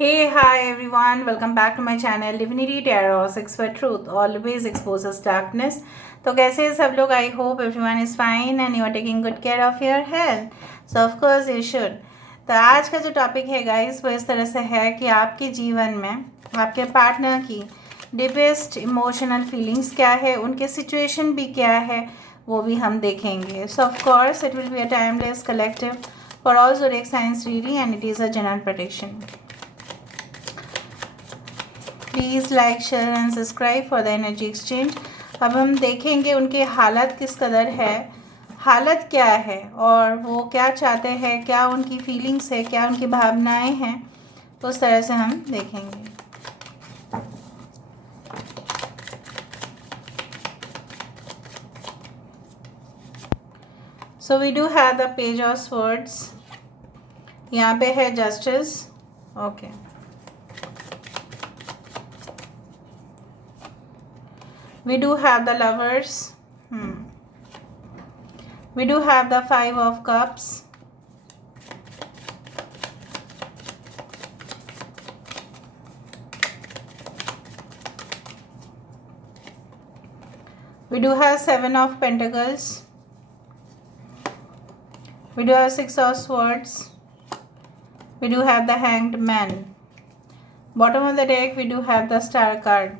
Hey, hi everyone, welcome back to my channel Divinity Tarot, Sex for Truth, always exposes darkness. तो कैसे हैं सब लोग? I hope everyone is fine and you are taking good care of your health. So of course you should. तो आज का जो topic है गाइस वो इस तरह से है कि आपके जीवन में आपके पार्टनर की डीपेस्ट इमोशनल फीलिंग्स क्या है, उनके सिचुएशन भी क्या है, वो भी हम देखेंगे. सो of course it will be a timeless collective for all zodiac signs reading and it is a general prediction. Please like share and subscribe for the energy exchange. अब हम देखेंगे उनके हालत किस कदर है, हालत क्या है और वो क्या चाहते हैं, क्या उनकी फीलिंग्स है, क्या उनकी भावनाएं हैं. तो उस तरह से हम देखेंगे. So we do have the page of swords. यहाँ पे है justice. Okay. We do have the lovers. We do have the Five of Cups. We do have Seven of Pentacles. We do have Six of Swords. We do have the Hanged Man. Bottom of the deck we do have the Star card.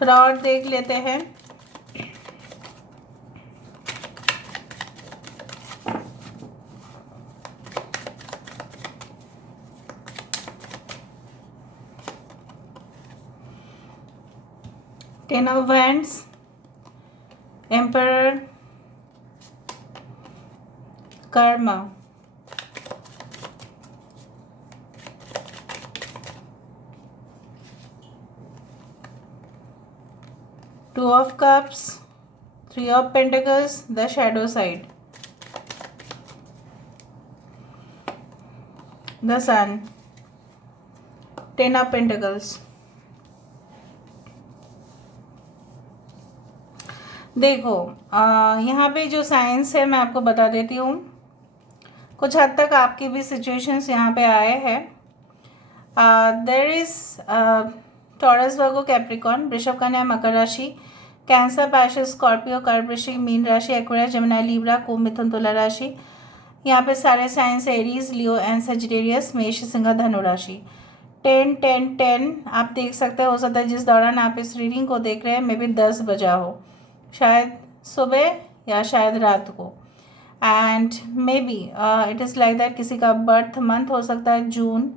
थोड़ा और देख लेते हैं. Ten of Wands, Emperor, Karma, Two of Cups, Three of Pentacles, the shadow side, the Sun, Ten of Pentacles. देखो यहाँ पे जो science है मैं आपको बता देती हूँ. कुछ हद तक आपकी भी सिचुएशंस यहाँ पे आए हैं. There is Taurus, Virgo, Capricorn, वृषभ, कन्या, मकर राशि, कैंसर, पाइसेस, स्कॉर्पियो, कर्क, वृश्चिक, मीन राशि, एक्वेरियस, जमुनाई, लिब्रा, कुंभ, मिथुन, तुला राशि. यहाँ पे सारे science Aries, Leo and Sagittarius, मेष, सिंह, धनु राशि. 10 10 10 आप देख सकते हो सकता है जिस दौरान आप इस रीडिंग को देख रहे हैं मे बी 10 बजा हो, शायद सुबह या शायद रात को. And may be it is like that किसी का बर्थ मंथ हो सकता है जून,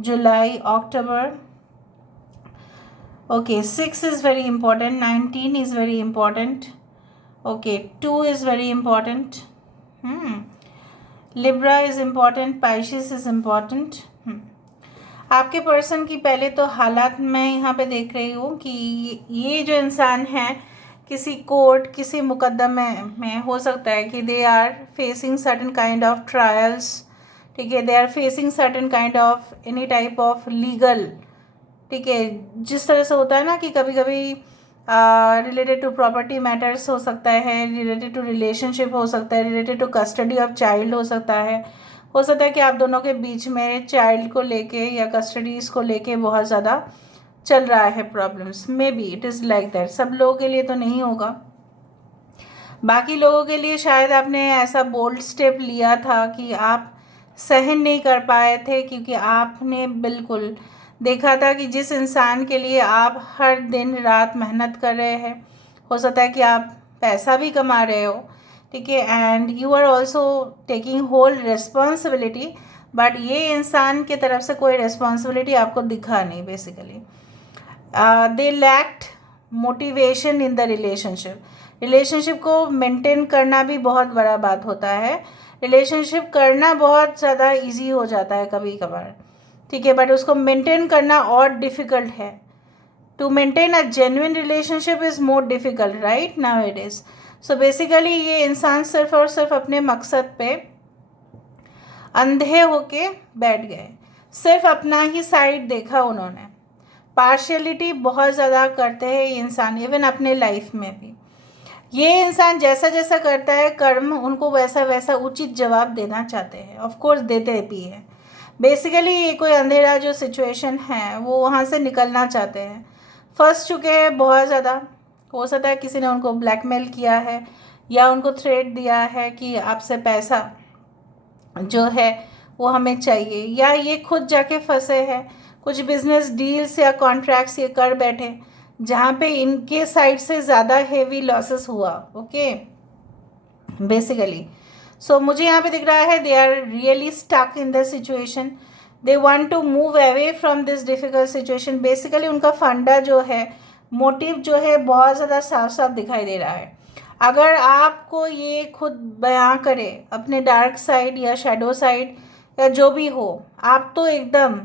जुलाई, अक्टूबर. Okay. 6 is very important, 19 is very important. Okay. 2 is very important. Libra is important, Pisces is important. आपके पर्सन की पहले तो हालात मैं यहाँ पे देख रही हूँ कि ये जो इंसान है किसी कोर्ट, किसी मुकदमे में हो सकता है कि they are facing certain kind of trials. ठीक है. They are facing certain kind of any type of legal. ठीक है. जिस तरह से होता है ना कि कभी कभी रिलेटेड टू प्रॉपर्टी मैटर्स हो सकता है, रिलेटेड टू रिलेशनशिप हो सकता है, related to custody of child हो सकता है. हो सकता है कि आप दोनों के बीच में चाइल्ड को लेके या कस्टडीज़ को लेके बहुत ज़्यादा चल रहा है problems. May be it is like that. सब लोगों के लिए तो नहीं होगा. बाकी लोगों के लिए शायद आपने ऐसा बोल्ड स्टेप लिया था कि आप सहन नहीं कर पाए थे क्योंकि आपने बिल्कुल देखा था कि जिस इंसान के लिए आप हर दिन रात मेहनत कर रहे हैं, हो सकता है कि आप पैसा भी कमा रहे हो. ठीक है. And you are also taking whole responsibility, but ये इंसान की तरफ से कोई रिस्पॉन्सिबिलिटी आपको दिखा नहीं. Basically they lacked motivation in the relationship. Relationship को मेंटेन करना भी बहुत बड़ा बात होता है. रिलेशनशिप करना बहुत ज़्यादा इजी हो जाता है कभी कभार. ठीक है. बट उसको मेंटेन करना और डिफ़िकल्ट है. To maintain a genuine relationship is more difficult right now it is. So basically ये इंसान सिर्फ और सिर्फ अपने मकसद पे अंधे होके बैठ गए. सिर्फ अपना ही साइड देखा उन्होंने. पार्शियलिटी बहुत ज़्यादा करते हैं ये इंसान, इवन अपने लाइफ में भी। ये इंसान जैसा जैसा करता है कर्म, उनको वैसा वैसा उचित जवाब देना चाहते हैं, ऑफ कोर्स देते भी हैं। बेसिकली ये कोई अंधेरा जो सिचुएशन है वो वहाँ से निकलना चाहते हैं। फंस चुके हैं बहुत ज़्यादा। हो सकता है किसी ने उनको ब्लैकमेल किया है या उनको थ्रेट दिया है कि आपसे पैसा जो है वो हमें चाहिए, या ये खुद जाके फंसे हैं। कुछ बिजनेस डील्स या कॉन्ट्रैक्ट्स ये कर बैठे जहाँ पे इनके साइड से ज़्यादा हेवी लॉसेस हुआ। ओके, बेसिकली सो मुझे यहाँ पे दिख रहा है they are really stuck in the situation, they want to move away from this difficult situation. Basically उनका फंडा जो है, मोटिव जो है, बहुत ज़्यादा साफ साफ दिखाई दे रहा है। अगर आपको ये खुद बयां करे अपने डार्क साइड या शैडो साइड या जो भी हो, आप तो एकदम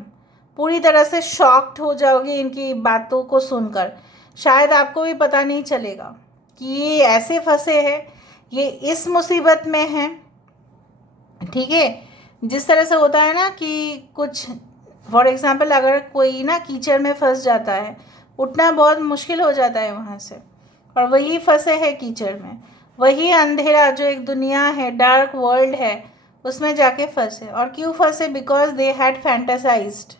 पूरी तरह से शॉक्ड हो जाओगे इनकी बातों को सुनकर। शायद आपको भी पता नहीं चलेगा कि ये ऐसे फंसे हैं, ये इस मुसीबत में हैं। ठीक है, जिस तरह से होता है ना कि कुछ फॉर एग्ज़ाम्पल अगर कोई ना कीचड़ में फंस जाता है, उठना बहुत मुश्किल हो जाता है वहाँ से, और वही फंसे हैं कीचड़ में। वही अंधेरा जो एक दुनिया है, डार्क वर्ल्ड है, उसमें जाके फंसे। और क्यों फंसे? बिकॉज दे हैड फैंटेसाइज्ड,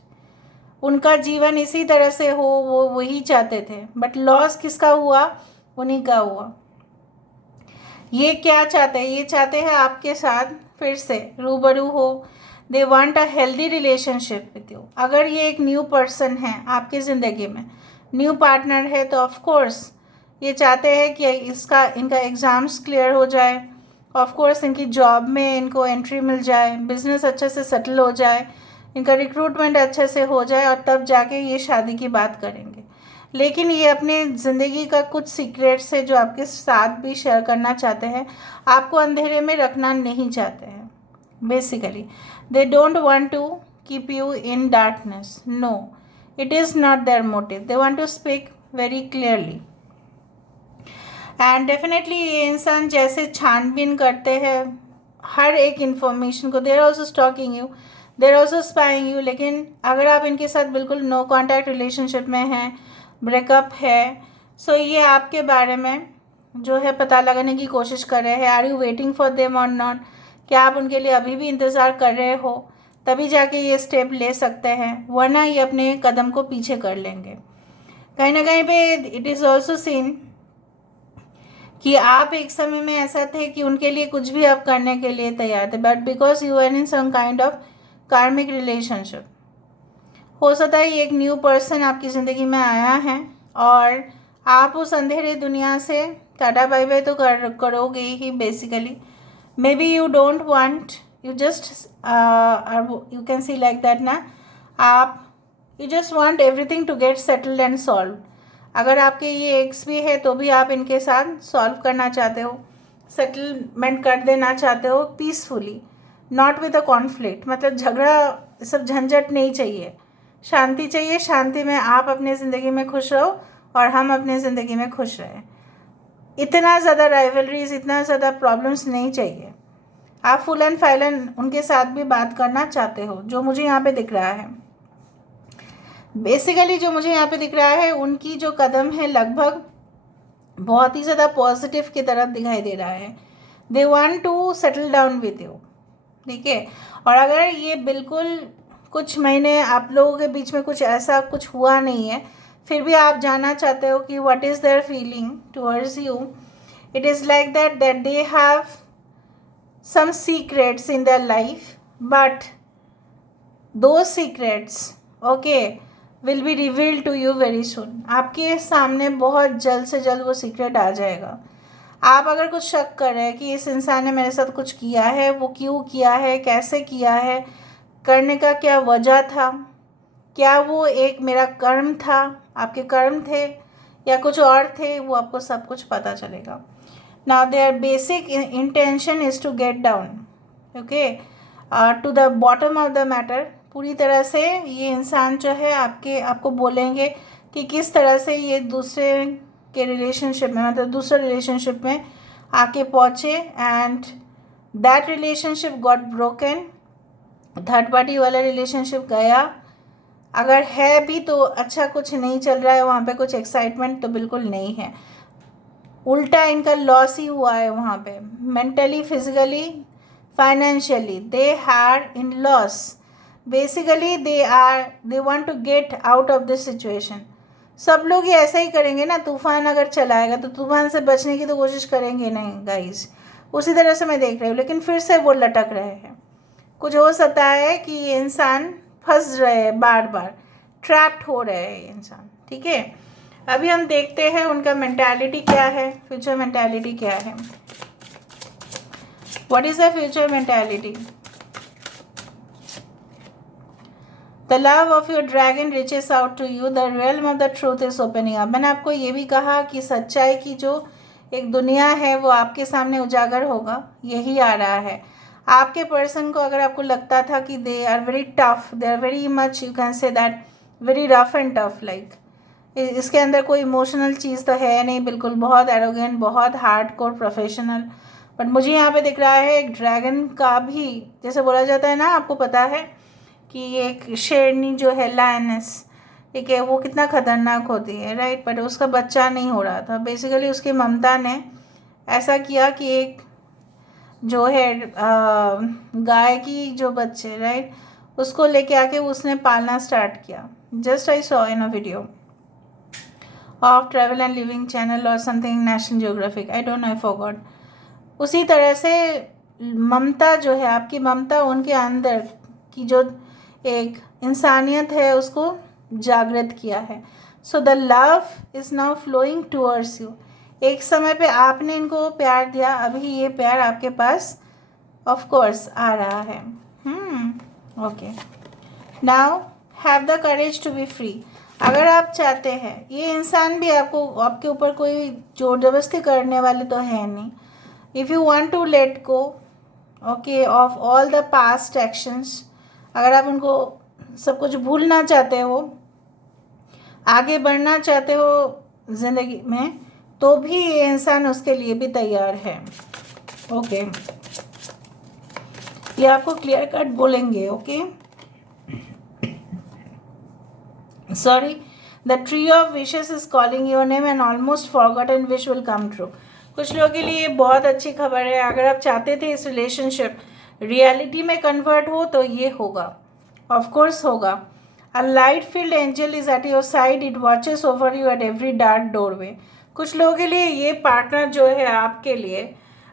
उनका जीवन इसी तरह से हो, वो वही चाहते थे। बट लॉस किसका हुआ? उन्हीं का हुआ। ये क्या चाहते हैं? ये चाहते हैं आपके साथ फिर से रूबरू हो। They want a healthy relationship with you. अगर ये एक न्यू पर्सन है आपकी ज़िंदगी में, न्यू पार्टनर है, तो ऑफ कोर्स ये चाहते हैं कि इनका एग्ज़ाम्स क्लियर हो जाए, ऑफ कोर्स इनकी जॉब में इनको एंट्री मिल जाए, बिजनेस अच्छे से सेटल हो जाए, इनका रिक्रूटमेंट अच्छे से हो जाए, और तब जाके ये शादी की बात करेंगे। लेकिन ये अपने ज़िंदगी का कुछ सीक्रेट्स है जो आपके साथ भी शेयर करना चाहते हैं, आपको अंधेरे में रखना नहीं चाहते हैं। Basically they don't want to keep you in darkness. No, it is not their motive. They want to speak very clearly. And definitely ये इंसान जैसे छानबीन करते हैं हर एक इन्फॉर्मेशन को, they're also stalking you, they're also spying you. लेकिन अगर आप इनके साथ बिल्कुल नो कॉन्टैक्ट रिलेशनशिप में हैं, ब्रेकअप है, सो ये आपके बारे में जो है पता लगाने की कोशिश कर रहे हैं। Are you waiting for them or not? क्या आप उनके लिए अभी भी इंतज़ार कर रहे हो? तभी जाके ये स्टेप ले सकते हैं, वरना ये अपने कदम को पीछे कर लेंगे। कहीं ना कहीं पे इट इज़ ऑल्सो सीन कि आप एक समय में ऐसा थे कि उनके लिए कुछ भी आप करने के लिए तैयार थे, but because you are in some kind of karmic relationship. हो सकता है ये एक न्यू पर्सन आपकी ज़िंदगी में आया है और आप उस अंधेरे दुनिया से टाटा बाय बाय तो करोगे ही। Basically may be you don't want, you just you can see like that ना, आप you just want everything to get settled and solve. अगर आपके ये एक्स भी है तो भी आप इनके साथ सॉल्व करना चाहते हो, सेटलमेंट कर देना चाहते हो peacefully, not with a conflict. मतलब झगड़ा, सब झंझट नहीं चाहिए, शांति चाहिए। शांति में आप अपने ज़िंदगी में खुश रहो और हम अपने ज़िंदगी में खुश रहें। इतना ज़्यादा राइवलरीज, इतना ज़्यादा प्रॉब्लम्स नहीं चाहिए। आप फुल एंड फाइलन उनके साथ भी बात करना चाहते हो, जो मुझे यहाँ पे दिख रहा है। बेसिकली जो मुझे यहाँ पे दिख रहा है, उनकी जो कदम है लगभग बहुत ही ज़्यादा पॉजिटिव की तरफ दिखाई दे रहा है। They want to settle down with you. ठीक है, और अगर ये बिल्कुल कुछ महीने आप लोगों के बीच में कुछ ऐसा कुछ हुआ नहीं है, फिर भी आप जानना चाहते हो कि what is their feeling towards you, it is like that they have some secrets in their life, but those secrets okay will be revealed to you very soon. आपके सामने बहुत जल्द से जल्द वो सीक्रेट आ जाएगा। आप अगर कुछ शक कर रहे हैं कि इस इंसान ने मेरे साथ कुछ किया है, वो क्यों किया है, कैसे किया है, करने का क्या वजह था, क्या वो एक मेरा कर्म था, आपके कर्म थे या कुछ और थे, वो आपको सब कुछ पता चलेगा। Now their basic intention is to get down okay to the bottom of the matter. पूरी तरह से ये इंसान जो है आपको बोलेंगे कि किस तरह से ये दूसरे के रिलेशनशिप में, मतलब दूसरे रिलेशनशिप में आके पहुँचे, and that relationship got broken. Third party वाला रिलेशनशिप गया, अगर है भी तो अच्छा कुछ नहीं चल रहा है वहाँ पे, कुछ एक्साइटमेंट तो बिल्कुल नहीं है, उल्टा इनका लॉस ही हुआ है वहाँ पे, mentally, physically, financially they had in loss. Basically they want to get out of this situation. सब लोग ये ऐसा ही करेंगे ना, तूफान अगर चलाएगा तो तूफान से बचने की तो कोशिश करेंगे नहीं गाइस, उसी तरह से मैं देख रही हूँ। लेकिन फिर से वो लटक रहे हैं, कुछ हो सकता है कि ये इंसान फंस रहे हैं, बार बार ट्रैप्ड हो रहे हैं ये इंसान, ठीक है। अभी हम देखते हैं उनका मेंटालिटी क्या है, फ्यूचर मेंटालिटी क्या है। What is the future mentality? The love of your dragon reaches out to you, the realm of the truth is opening up. मैंने आपको ये भी कहा कि सच्चाई की जो एक दुनिया है वो आपके सामने उजागर होगा, यही आ रहा है। आपके पर्सन को अगर आपको लगता था कि they are very tough, they are very much, you can say that very rough and tough, like इसके अंदर कोई इमोशनल चीज़ तो है नहीं, बिल्कुल बहुत एरोगेंट, बहुत हार्डकोर प्रोफेशनल। बट मुझे यहाँ पे दिख रहा है एक ड्रैगन का भी, जैसे बोला जाता है ना, आपको पता है कि एक शेरनी जो है, लायनेस, ठीक है, वो कितना खतरनाक होती है, राइट। बट उसका बच्चा नहीं हो रहा था, बेसिकली उसकी ममता ने ऐसा किया कि एक जो है गाय की जो बच्चे, राइट, उसको लेके आके उसने पालना स्टार्ट किया। Just I saw in a video of travel and living channel और something, National Geographic, I don't know, I forgot. उसी तरह से ममता जो है, आपकी ममता उनके अंदर की जो एक इंसानियत है उसको जागृत किया है। So the love is now flowing towards you. एक समय पे आपने इनको प्यार दिया, अभी ये प्यार आपके पास ऑफ कोर्स आ रहा है। Okay, now have the courage to be free. अगर आप चाहते हैं, ये इंसान भी आपको, आपके ऊपर कोई जोर जबरदस्ती करने वाले तो है नहीं। If you want to let go, okay, of all the past actions, अगर आप उनको सब कुछ भूलना चाहते हो, आगे बढ़ना चाहते हो ज़िंदगी में, तो भी ये इंसान उसके लिए भी तैयार है। ओके, ये आपको क्लियर कट बोलेंगे। Okay, sorry, the tree of wishes is calling your name and almost forgotten wish will come true. कुछ लोगों के लिए बहुत अच्छी खबर है। अगर आप चाहते थे इस रिलेशनशिप रियलिटी में कन्वर्ट हो तो ये होगा, ऑफ कोर्स होगा। A light filled angel is at your side, it watches over you at every dark doorway. कुछ लोगों के लिए ये पार्टनर जो है आपके लिए,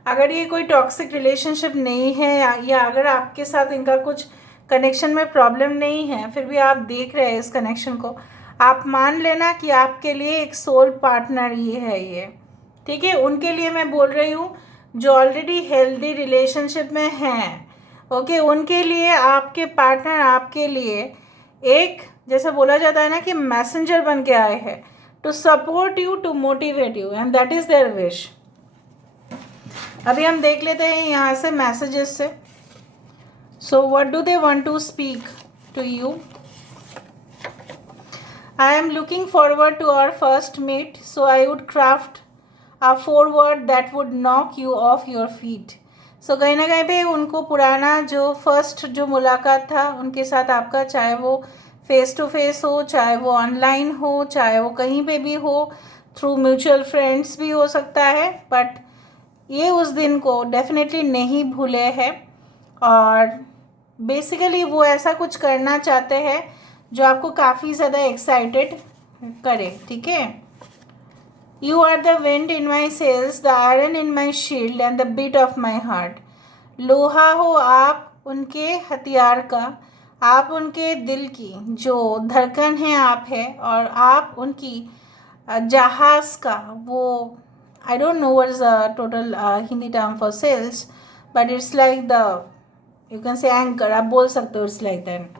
अगर ये कोई टॉक्सिक रिलेशनशिप नहीं है या अगर आपके साथ इनका कुछ कनेक्शन में प्रॉब्लम नहीं है, फिर भी आप देख रहे हैं इस कनेक्शन को, आप मान लेना कि आपके लिए एक सोल पार्टनर ही है ये, ठीक है। उनके लिए मैं बोल रही हूँ जो ऑलरेडी हेल्दी रिलेशनशिप में हैं, ओके, उनके लिए आपके पार्टनर आपके लिए एक, जैसा बोला जाता है ना कि मैसेंजर बन के आए हैं, to support you, to motivate you, and that is their wish. अभी हम देख लेते हैं यहाँ से मैसेजेस से। So what do they want to speak to you? I am looking forward to our first meet, so I would craft a forward that would knock you off your feet. So कहीं ना कहीं पे उनको पुराना जो first जो मुलाकात था उनके साथ आपका, चाहे वो फेस टू फेस हो, चाहे वो ऑनलाइन हो, चाहे वो कहीं पे भी हो, थ्रू म्यूचुअल फ्रेंड्स भी हो सकता है, बट ये उस दिन को डेफिनेटली नहीं भूले हैं। और बेसिकली वो ऐसा कुछ करना चाहते हैं जो आपको काफ़ी ज़्यादा एक्साइटेड करे, ठीक है। You are the wind in my sails, the iron in my shield and the beat of my heart. लोहा हो आप उनके हथियार का, आप उनके दिल की जो धड़कन है आप है, और आप उनकी जहाज़ का वो, I don't know what is the total Hindi term for sails, but it's like the, you can say anchor, आप बोल सकते हो, it's like that.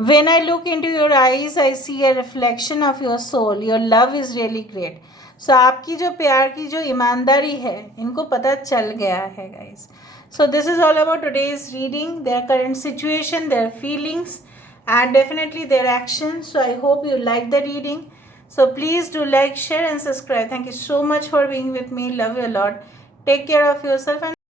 When I look into your eyes, I see a reflection of your soul. Your love is really great. So आपकी जो प्यार की जो ईमानदारी है, इनको पता चल गया है guys. So this is all about today's reading, their current situation, their feelings, and definitely their actions. So I hope you like the reading. So please do like, share and subscribe. Thank you so much for being with me. Love you a lot. Take care of yourself and